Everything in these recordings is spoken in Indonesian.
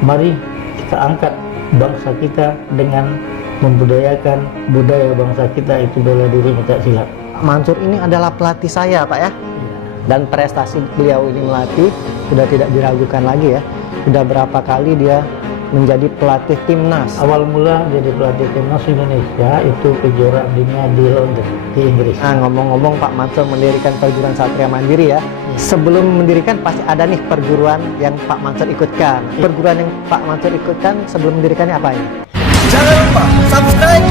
Mari kita angkat bangsa kita dengan membudayakan budaya bangsa kita, itu bela diri pencak silat. Pak Mansur ini adalah pelatih saya, Pak ya. Dan prestasi beliau ini melatih sudah tidak diragukan lagi ya. Sudah berapa kali dia menjadi pelatih timnas. Awal mula jadi pelatih timnas Indonesia itu kejuaraan dunia di London, di Inggris. Nah, ngomong-ngomong Pak Mansur mendirikan perguruan Satria Mandiri ya. Sebelum mendirikan pasti ada nih perguruan yang Pak Mansur ikutkan. Perguruan yang Pak Mansur ikutkan sebelum mendirikannya apa ini? Jangan lupa subscribe.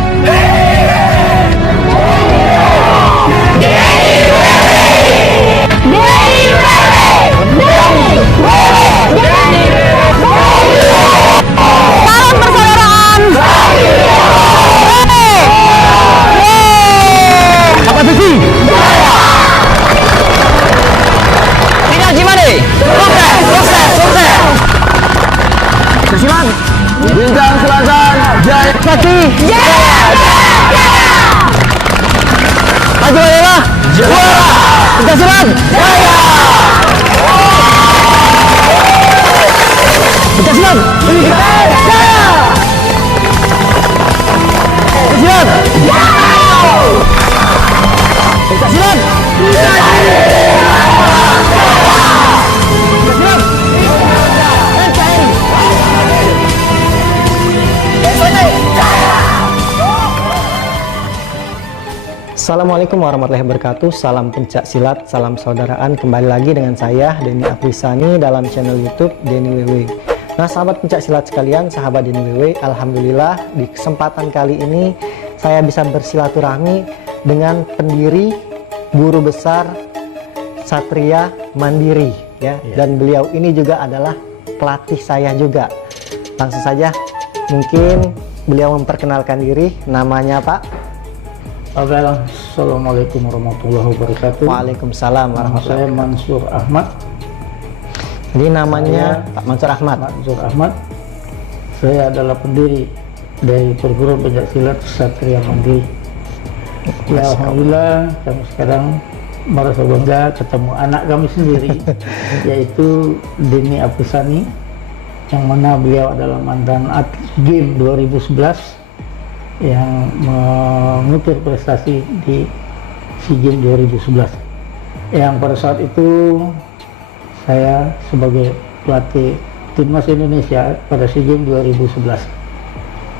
Bintang Selatan Jaya Pati. Maju adalah juara. Bintang Silat Jaya. Bintang Silat Jaya. Bintang Silat Jaya. Bintang Silat Assalamualaikum warahmatullahi wabarakatuh. Salam pencak silat, salam saudaraan. Kembali lagi dengan saya Denny Afrisani dalam channel YouTube Denny WW. Nah, sahabat pencak silat sekalian, sahabat Denny WW, alhamdulillah di kesempatan kali ini saya bisa bersilaturahmi dengan pendiri Guru Besar Satria Mandiri ya. Dan beliau ini juga adalah pelatih saya juga. Langsung saja, mungkin beliau memperkenalkan diri. Namanya Pak? Assalamualaikum warahmatullahi wabarakatuh. Waalaikumsalam warahmatullahi Saya Mansur Ahmad. Jadi namanya Pak Mansur Ahmad. Mansur Ahmad. Saya adalah pendiri dari perguruan pencak silat Satria Mandiri. Ya, alhamdulillah kami sekarang merasa bangga ketemu anak kami sendiri yaitu Denny Afrisani, yang mana beliau adalah mantan atlet game 2011 yang mengukir prestasi di SEA Games 2011, yang pada saat itu saya sebagai pelatih timnas Indonesia pada SEA Games 2011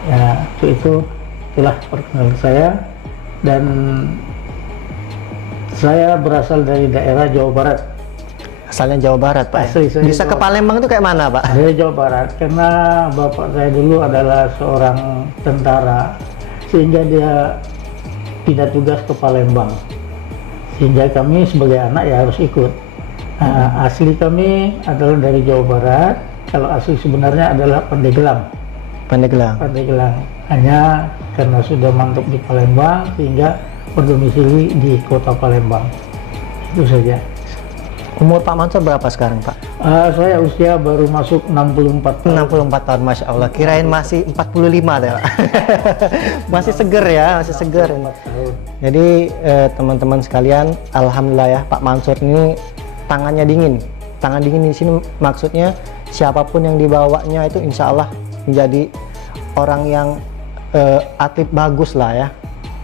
ya. Itulah perkenalan saya, dan saya berasal dari daerah Jawa Barat. Asalnya Jawa Barat, Pak. Asli saya Bisa ke Palembang itu kayak mana, Pak? Dari Jawa Barat, karena bapak saya dulu adalah seorang tentara, sehingga dia pindah tugas ke Palembang, sehingga kami sebagai anak ya harus ikut. Asli kami adalah dari Jawa Barat, kalau asli sebenarnya adalah Pandeglang. Pandeglang, hanya karena sudah mantap di Palembang sehingga berdomisili di kota Palembang. Itu saja. Umur Pak Mansur berapa sekarang, Pak? Saya usia baru masuk 64 tahun. 64 tahun, Masya Allah. Kirain masih 45 deh, Pak. Masih seger ya, masih seger. 64 tahun. Jadi teman-teman sekalian, alhamdulillah ya, Pak Mansur ini tangannya dingin. Tangan dingin di sini maksudnya siapapun yang dibawanya itu insya Allah menjadi orang yang atlet bagus lah ya.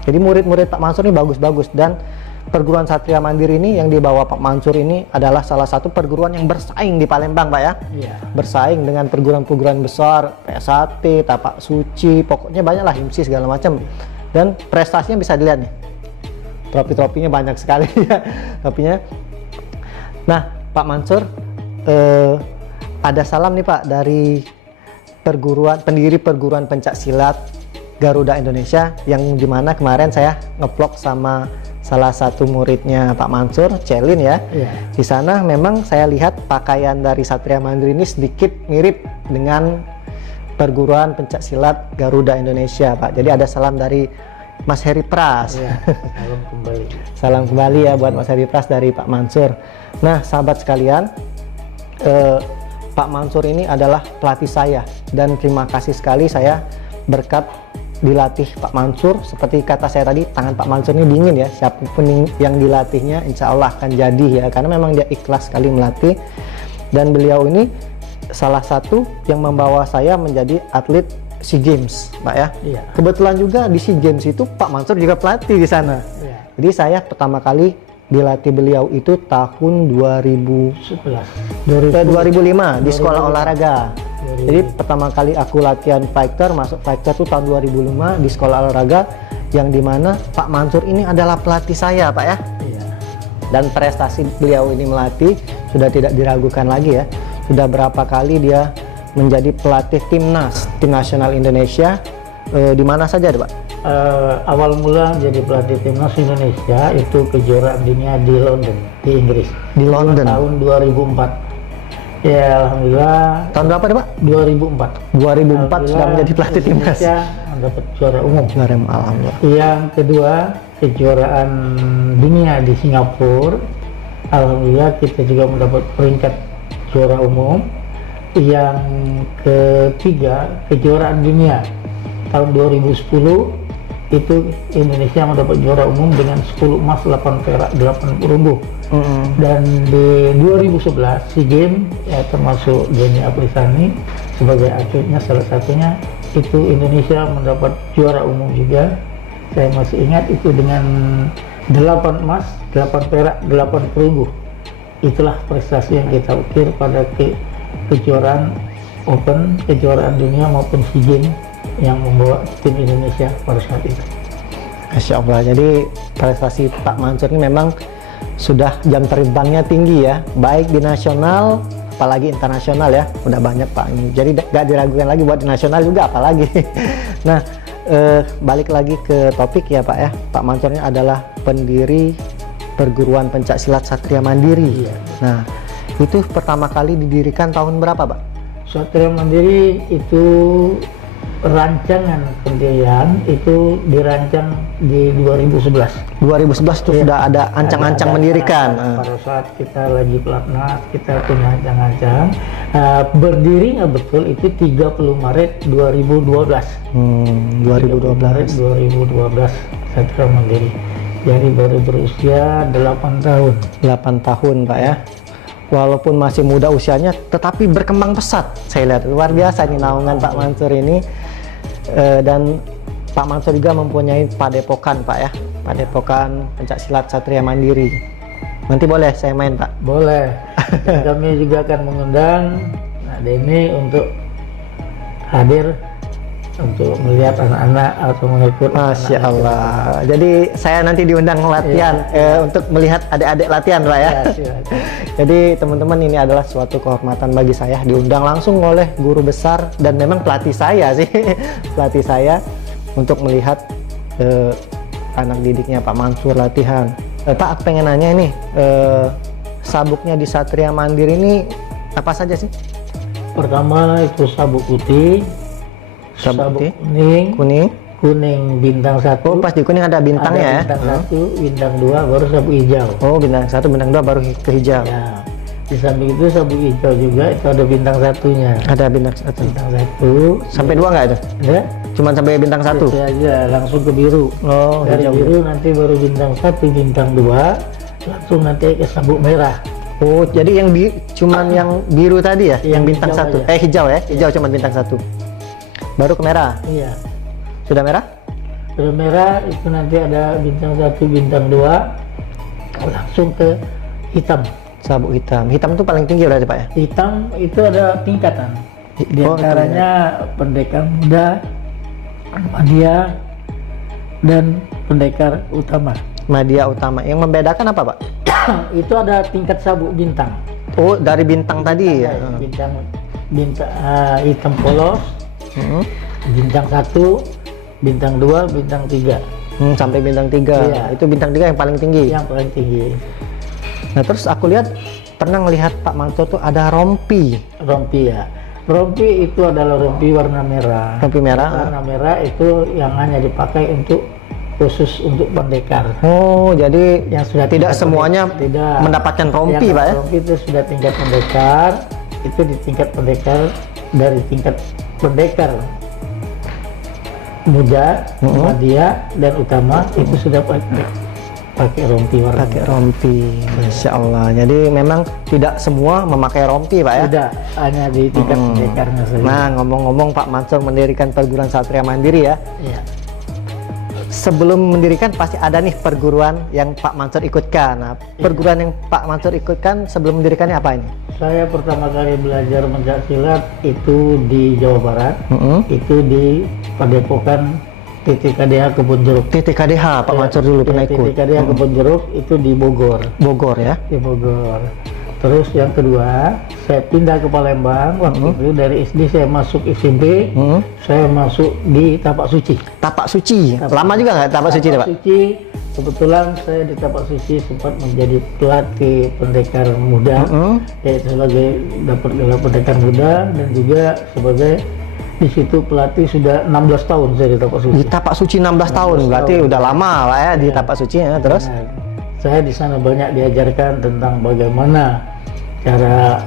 Jadi murid-murid Pak Mansur ini bagus-bagus, dan perguruan Satria Mandiri ini yang dibawa Pak Mansur ini adalah salah satu perguruan yang bersaing di Palembang, Pak ya. Iya. Bersaing dengan perguruan-perguruan besar, PSAT, Tapak Suci, pokoknya banyak lah, HIMSI segala macam. Dan prestasinya bisa dilihat nih. Trofi-trofinya banyak sekali ya, trofinya. Nah, Pak Mansur, ada salam nih Pak dari pendiri perguruan pencak silat Garuda Indonesia, yang dimana kemarin saya nge-vlog sama salah satu muridnya Pak Mansur, Celin ya. Iya. Di sana memang saya lihat pakaian dari Satria Mandiri ini sedikit mirip dengan perguruan pencak silat Garuda Indonesia, Pak. Jadi ada salam dari Mas Heri Pras. Iya. Salam kembali. Salam kembali ya buat Mas Heri Pras dari Pak Mansur. Nah, sahabat sekalian, Pak Mansur ini adalah pelatih saya, dan terima kasih sekali saya berkat dilatih Pak Mansur. Seperti kata saya tadi, tangan Pak Mansur ini dingin ya, siapapun yang dilatihnya insya Allah akan jadi ya, karena memang dia ikhlas sekali melatih. Dan beliau ini salah satu yang membawa saya menjadi atlet SEA Games, Pak ya. Iya. Kebetulan juga di SEA Games itu Pak Mansur juga pelatih di sana. Iya. Jadi saya pertama kali dilatih beliau itu tahun 2005 di sekolah olahraga. Jadi pertama kali aku latihan fighter, masuk fighter itu tahun 2005 di sekolah olahraga, yang dimana Pak Mansur ini adalah pelatih saya, Pak ya. Iya. Dan prestasi beliau ini melatih sudah tidak diragukan lagi ya. Sudah berapa kali dia menjadi pelatih timnas, tim nasional Indonesia, di mana saja, Pak? Awal mula jadi pelatih timnas Indonesia itu kejuaraan dunia di London, di Inggris. Di London. Tahun 2004. Ya, alhamdulillah. Tahun berapa, Pak? 2004. 2004 sudah menjadi pelatih timnas. Indonesia mendapat juara umum. Alhamdulillah. Yang kedua, kejuaraan dunia di Singapura. Alhamdulillah kita juga mendapat peringkat juara umum. Yang ketiga, kejuaraan dunia tahun 2010 itu Indonesia mendapat juara umum dengan 10 emas, 8 perak, 8 perunggu. Dan di 2011 SEA Games ya, termasuk Denny Aprisani sebagai atletnya salah satunya, itu Indonesia mendapat juara umum juga. Saya masih ingat itu dengan 8 emas, 8 perak, 8 perunggu. Itulah prestasi yang kita ukir pada kejuaraan Open, kejuaraan dunia maupun SEA Games yang membawa tim Indonesia pada saat itu. Masya Allah, jadi prestasi Pak Mansur ini memang sudah jam terbangnya tinggi ya, baik di nasional apalagi internasional ya, udah banyak Pak ini. Jadi gak diragukan lagi buat di nasional juga apalagi. Nah, balik lagi ke topik ya Pak ya, Pak Mansur ini adalah pendiri perguruan pencak silat Satria Mandiri. Iya. Nah, itu pertama kali didirikan tahun berapa Pak? Satria Mandiri itu rancangan pendirian itu dirancang di 2011. 2011 itu sudah ada ancang-ancang mendirikan. Pada saat kita lagi pelatnas, kita punya ancang-ancang. Berdirinya betul itu 30 Maret 2012. 2012. Maret 2012 Satria Mandiri. Jadi baru berusia 8 tahun. 8 tahun Pak ya. Walaupun masih muda usianya, tetapi berkembang pesat. Saya lihat luar biasa nih naungan Pak Mansur ini. Dan Pak Mansur juga mempunyai padepokan Pak ya, padepokan pencak silat Satria Mandiri. Nanti boleh saya main Pak? Boleh. Dan kami juga akan mengundang Denny untuk hadir untuk melihat anak-anak atau mengikut. Masya Allah. Jadi saya nanti diundang latihan untuk melihat adik-adik latihan Pak ya. Jadi teman-teman, ini adalah suatu kehormatan bagi saya diundang langsung oleh guru besar dan memang pelatih saya sih, pelatih saya untuk melihat anak didiknya Pak Mansur latihan. Pak, aku pengen nanya nih, sabuknya di Satria Mandiri ini apa saja sih? Pertama itu sabuk putih, sabuk kuning bintang 1. Oh, pas di kuning ada bintangnya ya? Bintang 1, bintang 2, baru sabuk hijau. Oh, bintang 1, bintang 2 baru ke hijau. Ya. Di samping itu sabuk hijau juga itu ada bintang 1-nya. Ada bintang 1. Bintang 1. Sampai 2 nggak itu? Ya. Cuman sampai bintang 1? Itu aja, langsung ke biru. Oh, dari hijau. biru nanti baru bintang 1, bintang 2, langsung nanti ke sabuk merah. Oh, jadi yang cuman yang biru tadi ya? Yang bintang hijau 1? aja. Hijau ya? Hijau cuman bintang 1. Baru ke merah? Iya. Sudah merah? Kalau merah itu nanti ada bintang 1, bintang 2, langsung ke hitam. Sabuk hitam. Hitam itu paling tinggi berarti Pak ya? Hitam itu ada tingkatan. Di antaranya pendekar muda, madya, dan pendekar utama. Madya utama. Yang membedakan apa Pak? Itu ada tingkat sabuk bintang. Oh, dari bintang tadi ya? Bintang hitam polos, bintang 1, bintang 2, bintang 3. Sampai bintang 3. Iya. Itu bintang 3 yang paling tinggi. Yang paling tinggi. Nah, terus aku lihat pernah melihat Pak Mansur tuh ada rompi. Rompi ya. Rompi itu adalah rompi warna merah. Rompi merah. Warna merah itu yang hanya dipakai untuk khusus untuk pendekar. Oh, jadi Yang sudah tidak tingkat semuanya tidak mendapatkan rompi yang Pak ya? Rompi itu sudah tingkat pendekar. Itu di tingkat pendekar, dari tingkat pendekar muda, madya, dan utama itu sudah pakai pakai rompi warna Pakai rompi, Masya Allah. Jadi memang tidak semua memakai rompi, Pak ya? Tidak, hanya di tingkat pendekarnya saja. Nah, ngomong-ngomong Pak Mansur mendirikan perguruan Satria Mandiri ya. Iya. Sebelum mendirikan pasti ada nih perguruan yang Pak Mansur ikutkan. Nah, perguruan yang Pak Mansur ikutkan sebelum mendirikannya apa ini? Saya pertama kali belajar pencak silat itu di Jawa Barat, itu di Padepokan TTKDH Kebun Jeruk. TTKDH Pak Mansur dulu pernah ikut. TTKDH Kebun Jeruk itu di Bogor. Bogor ya. Di Bogor. Terus yang kedua, saya pindah ke Palembang. Waktu itu dari SD saya masuk SMP, saya masuk di Tapak Suci. Tapak Suci. Lama juga nggak Tapak Suci, Pak? Suci, kebetulan saya di Tapak Suci sempat menjadi pelatih pendekar muda, yaitu sebagai dapat gelar pendekar muda dan juga sebagai di situ pelatih sudah 16 tahun saya di Tapak Suci. Di Tapak Suci 16 tahun, berarti udah lama Pak ya di Tapak Suci ya. Terus? Nah, saya di sana banyak diajarkan tentang bagaimana cara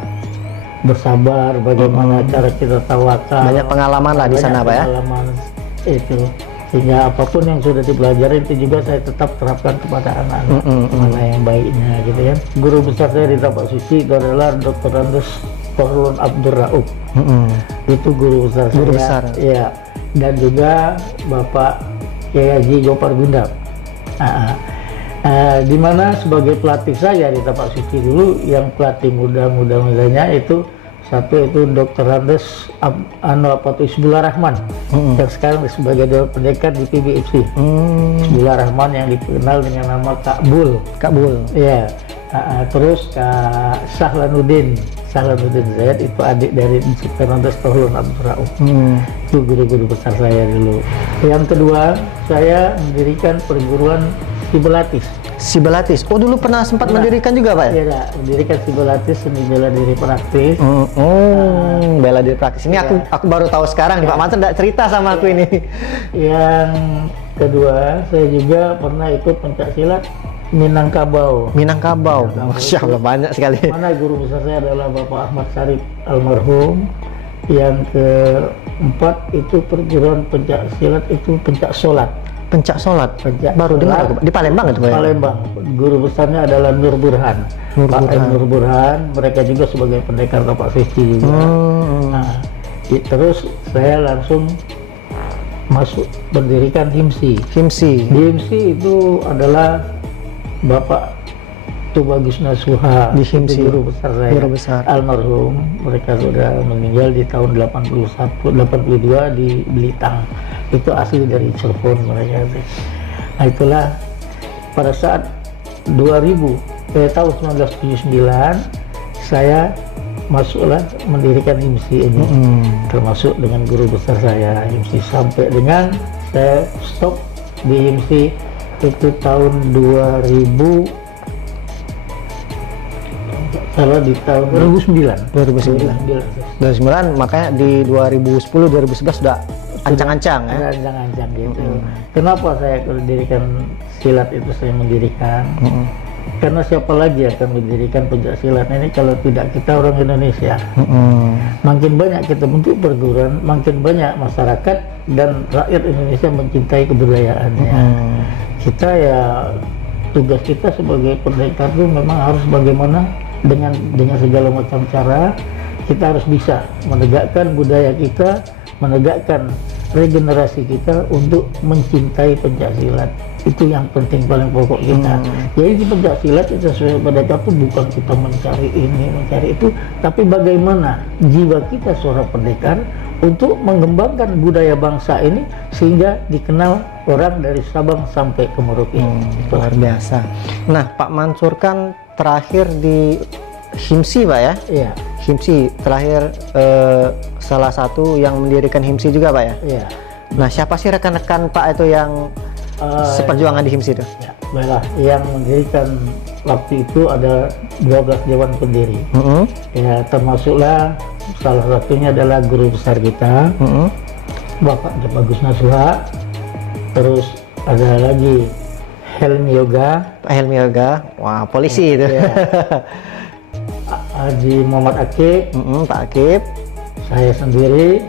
bersabar, bagaimana cara kita tawakal. Banyak pengalaman lah di sana, Pak ya. Pengalaman itu, sehingga apapun yang sudah dipelajari itu juga saya tetap terapkan kepada anak-anak, mana yang baiknya gitu kan. Guru besar saya di Tapak Suci itu adalah Dr. Andes Tohlun Abdur Rauf. Itu guru besar Guru saya. besar. Iya. Dan juga Bapak Kiai Haji Gopar Gundap. Di mana sebagai pelatih saya di Tapak Suci dulu, yang pelatih muda-mudanya itu satu itu Dr. Andes Isbullah Rahman, yang sekarang sebagai dewan pendekar di PBFC. Isbullah Rahman yang dikenal dengan nama Kak Bul. Kak Bul. Iya. Terus Kak Sahlanuddin Zaid itu adik dari Dr. Andes Tohlun Abdur Rauf. Itu guru-guru besar saya dulu. Yang kedua, saya mendirikan perguruan Sibelatis. Sibelatis. Oh, dulu pernah sempat mendirikan juga, Pak ya? Iya, mendirikan Sibelatis, seni bela diri praktis. Bela diri praktis. Ini aku baru tahu sekarang nih, Pak Mansur enggak cerita sama aku ini. Yang kedua, saya juga pernah ikut pencak silat Minangkabau. Minangkabau. Masya Allah, banyak sekali. Mana guru besar saya adalah Bapak Ahmad Sarip almarhum. Yang keempat itu perguruan pencak silat itu pencak solat. Pencak solat. Baru solat. dengar aku, Pak. Di Palembang itu, Pak? Palembang. Guru besarnya adalah Nur Burhan. Nur Burhan. Mereka juga sebagai pendekar Tapak Suci juga. Nah, terus saya langsung masuk mendirikan HIMSI. HIMSI. Di HIMSI itu adalah Bapak Tubagus Nasuha. Di HIMSI. Guru besar saya. Guru besar. Almarhum. Mereka sudah meninggal di tahun 82 di Belitang. Itu asli dari Cirebon mereka. Nah, itulah pada saat tahun 1979 saya masuklah mendirikan HIMSI ini, termasuk dengan guru besar saya HIMSI, sampai dengan saya stop di HIMSI itu tahun 2000, salah di tahun 2009. Makanya di 2010 2011 sudah ancang-ancang ya. Ancang-ancang gitu. Kenapa saya mendirikan silat itu, saya mendirikan karena siapa lagi akan mendirikan pencak silat ini kalau tidak kita orang Indonesia. Makin banyak kita bentuk perguruan, makin banyak masyarakat dan rakyat Indonesia mencintai kebudayaannya. Kita ya, tugas kita sebagai pendekar itu memang harus bagaimana dengan segala macam cara kita harus bisa menegakkan budaya kita, menegakkan regenerasi kita untuk mencintai pencak silat. Itu yang penting, paling pokok kita. Jadi di pencak silat kita sebagai pendekar itu bukan kita mencari ini, mencari itu, tapi bagaimana jiwa kita seorang pendekar untuk mengembangkan budaya bangsa ini sehingga dikenal orang dari Sabang sampai ke Merauke. Luar biasa. Nah, Pak Mansur kan terakhir di HIMSI, Pak ya? Iya. HIMSI terakhir, salah satu yang mendirikan HIMSI juga, Pak ya? Iya. Nah, siapa sih rekan-rekan Pak itu yang seperjuangan di HIMSI itu? Ya, baiklah, yang mendirikan waktu itu ada 12 dewan pendiri. Ya, termasuklah salah satunya adalah guru besar kita, Bapak Bagus Nasuha. Terus ada lagi Helmi Yoga. Pak Helmi Yoga, wah polisi itu. Ya. Haji Muhammad Akib, Pak Akib, saya sendiri,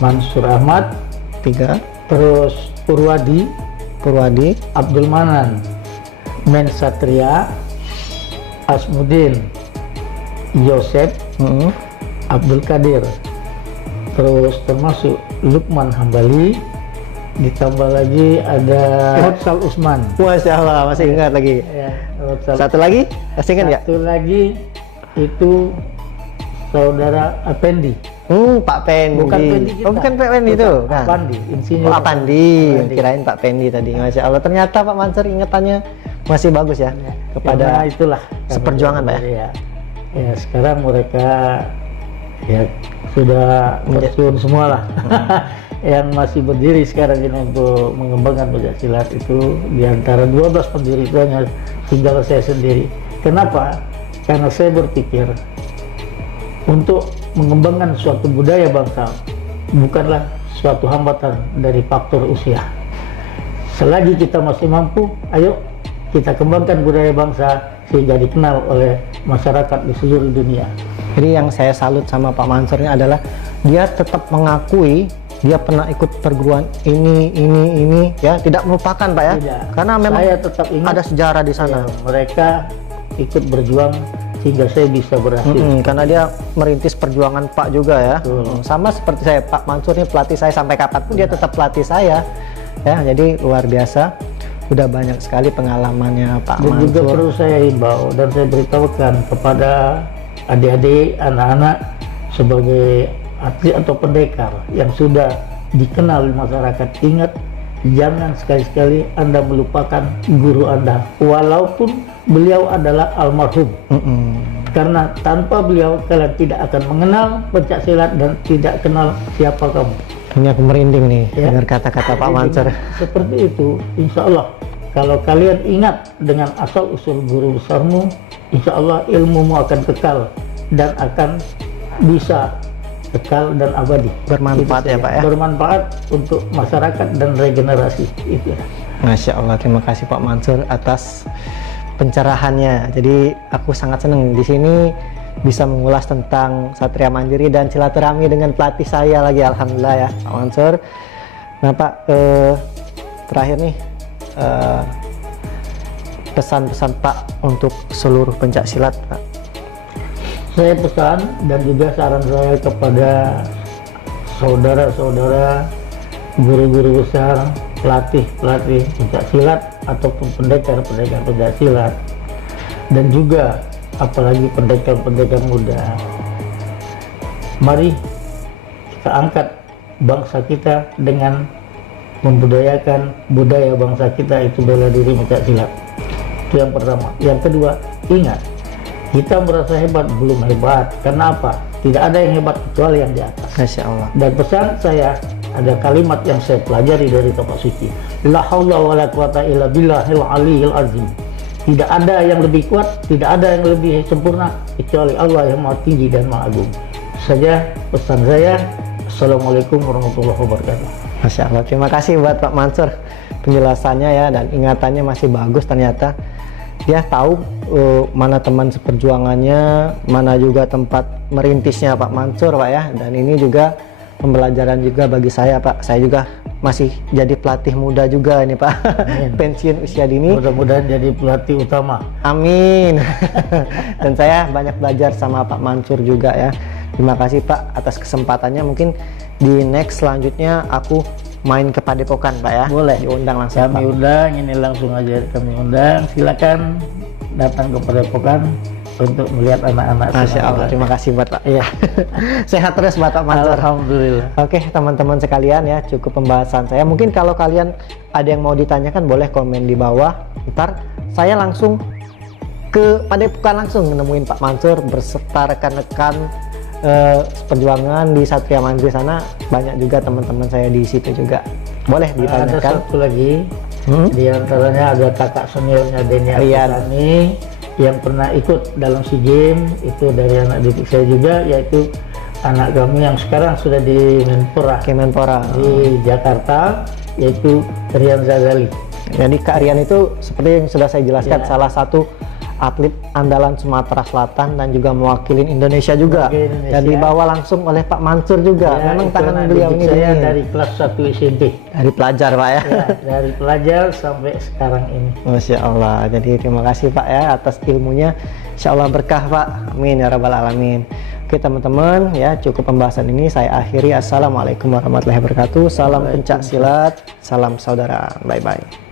Mansur Ahmad, 3, terus Purwadi, Purwadi, Abdul Manan, Men Satria, Asmudin, Yosef, Abdul Qadir, terus termasuk Lukman Hambali, ditambah lagi ada Hotsal Usman. Masya Allah, masih ingat lagi. Ya, Hotsal. Satu lagi, masih ingat nggak? Satu lagi itu saudara Apendi. Pak Pendi. Bukan Pendi kita. Oh, bukan Pak Pendi itu. Bukan, Apandi, insinyur. Oh, Apandi. Apandi. Kirain Pak Pendi tadi. Masya Allah, ternyata Pak Mansur ingatannya masih bagus ya, kepada Karena itulah seperjuangan, Pak ya. Ya, sekarang mereka ya sudah pensiun semua lah. Yang masih berdiri sekarang ini untuk mengembangkan pencak silat itu di antara 12 pendiri itu hanya tinggal saya sendiri. Kenapa? Karena saya berpikir untuk mengembangkan suatu budaya bangsa bukanlah suatu hambatan dari faktor usia. Selagi kita masih mampu, ayo kita kembangkan budaya bangsa sehingga dikenal oleh masyarakat di seluruh dunia. Jadi yang saya salut sama Pak Mansur ini adalah dia tetap mengakui dia pernah ikut perguruan ini ya, tidak melupakan Pak ya. Tidak. Karena memang saya tetap ingat ada sejarah di sana. ya, mereka ikut berjuang sehingga saya bisa berhasil. Karena dia merintis perjuangan Pak juga ya. Betul. Sama seperti saya, Pak Mansur ini pelatih saya sampai kapanpun dia tetap pelatih saya. Ya, jadi luar biasa. Udah banyak sekali pengalamannya Pak Dan juga Mansur. perlu saya himbau dan saya beritahukan kepada adik-adik, anak-anak sebagai atlet atau pendekar yang sudah dikenal di masyarakat, ingat jangan sekali-sekali Anda melupakan guru Anda walaupun beliau adalah almarhum. Karena tanpa beliau kalian tidak akan mengenal pencak silat dan tidak kenal siapa kamu. Ini aku merinding nih Ya. dengar kata-kata Pak Jadi Mansur. seperti itu, insya Allah kalau kalian ingat dengan asal usul guru besarmu, insya Allah ilmumu akan kekal dan akan bisa kekal dan abadi. Bermanfaat Itu ya, saja. Pak ya. Bermanfaat untuk masyarakat dan regenerasi. Itu. Masya Allah, terima kasih Pak Mansur atas pencerahannya. Jadi aku sangat senang di sini bisa mengulas tentang Satria Mandiri dan silaturahmi dengan pelatih saya lagi, alhamdulillah ya Pak Mansur. Nah Pak, terakhir nih pesan-pesan Pak untuk seluruh pencak silat Pak. Saya pesan dan juga saran saya kepada saudara-saudara guru-guru besar, pelatih-pelatih pencak silat ataupun pendekar-pendekar pencak silat, dan juga apalagi pendekar-pendekar muda. Mari kita angkat bangsa kita dengan membudayakan budaya bangsa kita, itu bela diri pencak silat. Itu yang pertama. Yang kedua, ingat, kita merasa hebat belum hebat. Karena apa? Tidak ada yang hebat kecuali yang di atas. Masya Allah. Dan pesan saya, ada kalimat yang saya pelajari dari kitab suci. La haula wala quwata illa billahil aliyil azim. Tidak ada yang lebih kuat, tidak ada yang lebih sempurna kecuali Allah yang Maha Tinggi dan Maha Agung. Itu saja pesan saya. Assalamualaikum warahmatullahi wabarakatuh. Masya Allah, terima kasih buat Pak Mansur penjelasannya ya, dan ingatannya masih bagus. Ternyata dia tahu mana teman seperjuangannya, mana juga tempat merintisnya Pak Mansur Pak ya. Dan ini juga pembelajaran juga bagi saya Pak. Saya juga masih jadi pelatih muda juga ini Pak. Pensiun usia dini. Mudah-mudahan jadi pelatih utama. Amin. Dan saya banyak belajar sama Pak Mansur juga ya. Terima kasih Pak atas kesempatannya. Mungkin di next selanjutnya aku main ke Padepokan Pak ya. Boleh. Diundang langsung Kami Pak. undang, ini langsung aja kami undang. Silakan datang ke Padepokan untuk melihat anak-anak. Masya Allah, terima kasih buat Pak. Iya. Sehat terus buat Pak Mansur. Alhamdulillah. Oke teman-teman sekalian ya, cukup pembahasan saya. Mungkin kalau kalian ada yang mau ditanyakan boleh komen di bawah. Ntar saya langsung ke Padepokan langsung nemuin Pak Mansur berserta rekan-rekan perjuangan di Satria Mandiri sana. Banyak juga teman-teman saya di situ juga. Boleh Ada ditanyakan. satu lagi, di antaranya ada kakak seniornya Denny Iya. Akusani yang pernah ikut dalam SEA Games, itu dari anak didik saya juga, yaitu anak kami yang sekarang sudah di Kemenpora. di Jakarta, yaitu Rian Zazali. Jadi Kak Rian itu seperti yang sudah saya jelaskan, Ya. salah satu atlet andalan Sumatera Selatan dan juga mewakili Indonesia juga. Mewakili Indonesia. Dan dibawa langsung oleh Pak Mansur juga. Ya, Memang itu tangan anak beliau didik ini saya dingin. dari kelas 1 SMP. Dari pelajar Pak ya. Ya, dari pelajar sampai sekarang ini. Masya Allah. Jadi terima kasih Pak ya atas ilmunya. Insya Allah berkah Pak. Amin ya rabbal alamin. Oke teman-teman ya, cukup pembahasan ini saya akhiri. Assalamualaikum warahmatullahi wabarakatuh. Salam pencak silat, salam saudara. Bye bye.